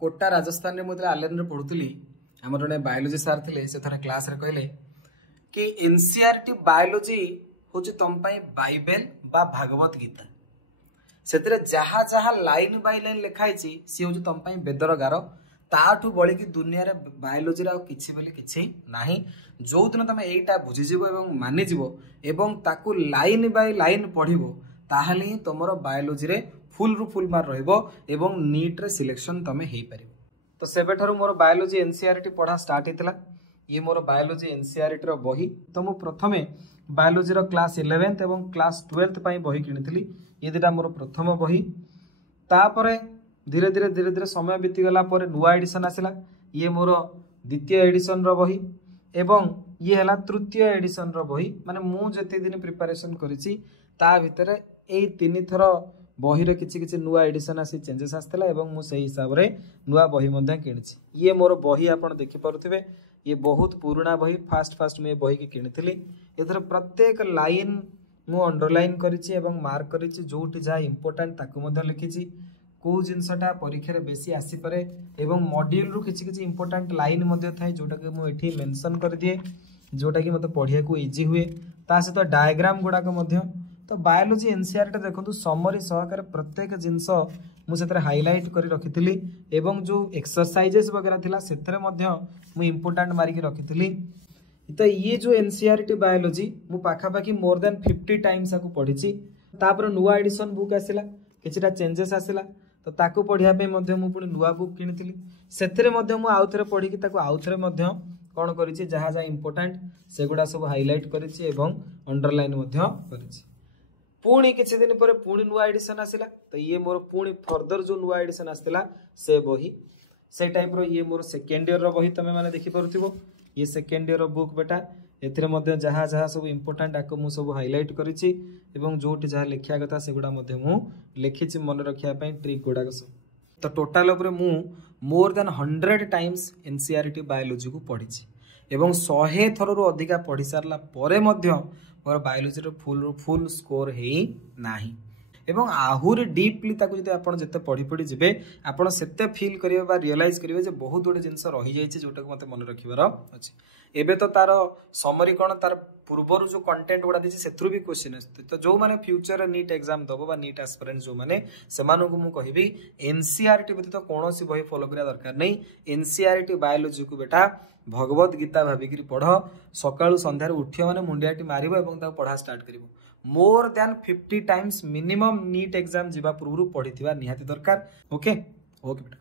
कोटा राजस्थान रे मुझे आलेन रे पढ़ुली आमर जड़े बायोलोजी सार थे से थे क्लास रे कहले कि एनसीईआरटी बायोलोजी हूँ तुम बाइबेल बा भागवत गीता से जहा जहा लाइन बाय लाइन लिखाई सी हूँ तुम बेदर गार ताठू बड़ी की दुनिया रे बायोलोजी रे किछि बोले किछि नाही जो दिन तुम एटा बुझीजिवो एवं मानिजिवो एवं ताकू लाइन बाय लाइन पढ़िबो ताहले ही तुमरो बायोलोजी रे फुल रु फुल मार्क रहिबो एवं नीट रे सिलेक्शन तमे हेई परिबो। तो सेबे ठारू मोर बायोलोजी एनसीईआरटी पढ़ा स्टार्ट हेतला। ये मोर बायोलोजी एनसीईआरटी रो बही तो मु प्रथमे बायोलोजी रो क्लास 11th एवं क्लास 12th पई बही किनिथिली। ये दिटा मोर प्रथम बही। तापरे धीरे धीरे समय बीती गला पर नुआ एडिशन आसिला। ये मोर द्वितीय एडिशन रो बही एवं ये हला तृतीय एडिशन रो बही माने मु जते दिन प्रिपरेशन करिछि ता भितरे एई तीन थर बही रे किछि किछि नुआ एडिशन आसी चेंजेस आस्तेला एवं मु सही हिसाब रे नुआ बही मध्ये किनिछि। ये मोर बही आपण देखि पारुथिबे ये बहुत पुराना बही फास्ट मु बही के किनिथिली। एथर प्रत्येक लाइन मु अंडरलाइन करिछि एवं मार्क करिछि जोटी जा इंपोर्टेंट ताकु मध्ये लिखिछि को जिनसटा परीक्षा रे बेसी आसी पारे एवं मॉड्यूल रु किछि किछि इंपोर्टेंट लाइन मध्ये थाई जोटा के मु एठी मेंशन कर दिए जोटा कि मते पढिया को इजी हुए ता सहित डायग्राम गुडा को मध्ये। तो बायोलोजी एनसीईआरटी देखंतु समरी सहकार प्रत्येक जिंस मु सेतरे हाइलाइट करी रखिथिली एवं जो एक्सरसाइजेस वगैरह थिला सेतरे मध्ये मु इंपोर्टेंट मारी के रखिथिली। तो ये जो एनसीईआरटी बायोलोजी मु पाखा पाखी मोर देन 50 टाइम्स आकु पढिछि। तापर नुआ एडिशन बुक आसिला किछिटा चेंजेस आसिला तो ताकू पढ़िया पे मध्य मु पुनी नुआ बुक किनिथिली सेतरे मध्य मु आउथरे पढी कि ताकू आउथरे मध्य कोन करिछि जहा जहा इंपोर्टेंट सेगुडा सब हाइलाइट करिछि एवं अंडरलाइन मध्य करिछि। पुणी किछि दिन पर पुणी नुआ एडिशन आसिला तो ये मोर पुणी फर्दर जो नुआ एडिशन आस्तिला से बही से टाइप रो ये मोर सेकेंड ईयर रो बही तमे माने देखि परथिबो। ये सेकेंड ईयर रो बुक बेटा एथिरे मध्ये जहा जहा सब इंपोर्टेंट आको मु सब हाइलाइट करिछि एवं जोटी जहा लिखिया कथा सेगुडा मध्ये मु लिखिछि मन रखिया पई ट्रिक गुडा को। तो टोटल ऊपर मु more than 100 times NCERT biology को पढिछि एवं 100 थर रु अधिका पढि सारला परे मध्ये मोर बायोलॉजी रो फुल स्कोर हेई नाही एवं आहुरी डीपली ताकू जते आपण जते पढी पढी जिवे आपण सेते फील करिवे बा रियलाइज करिवे जे बहुत गुडे जिंस रही जाईछि जोटा को मते मन रखिबार अछि। एबे तो तार समरी कोन तार पूर्वरु जो कंटेंट गुडा दिछि सेथरु भी क्वेश्चन आछते तो जो माने फ्यूचर नीट एग्जाम दबो बा नीट एस्पिरेंट जो माने सेमानु को मु कहिबी एनसीईआरटी व्यतीत कोनोसी बही फॉलो करिया दरकार नै। एनसीईआरटी बायोलॉजी को बेटा भगवत गीता भाबिकरी पढ़ सकाळु संध्यार उठियो माने मुंडियाटी मारिबो एवं ता पढ़ा स्टार्ट करिवो। More than 50 times minimum NEET exam जिबा पूर्व पढ़िथिबा निहाती दरकार। ओके बेटा।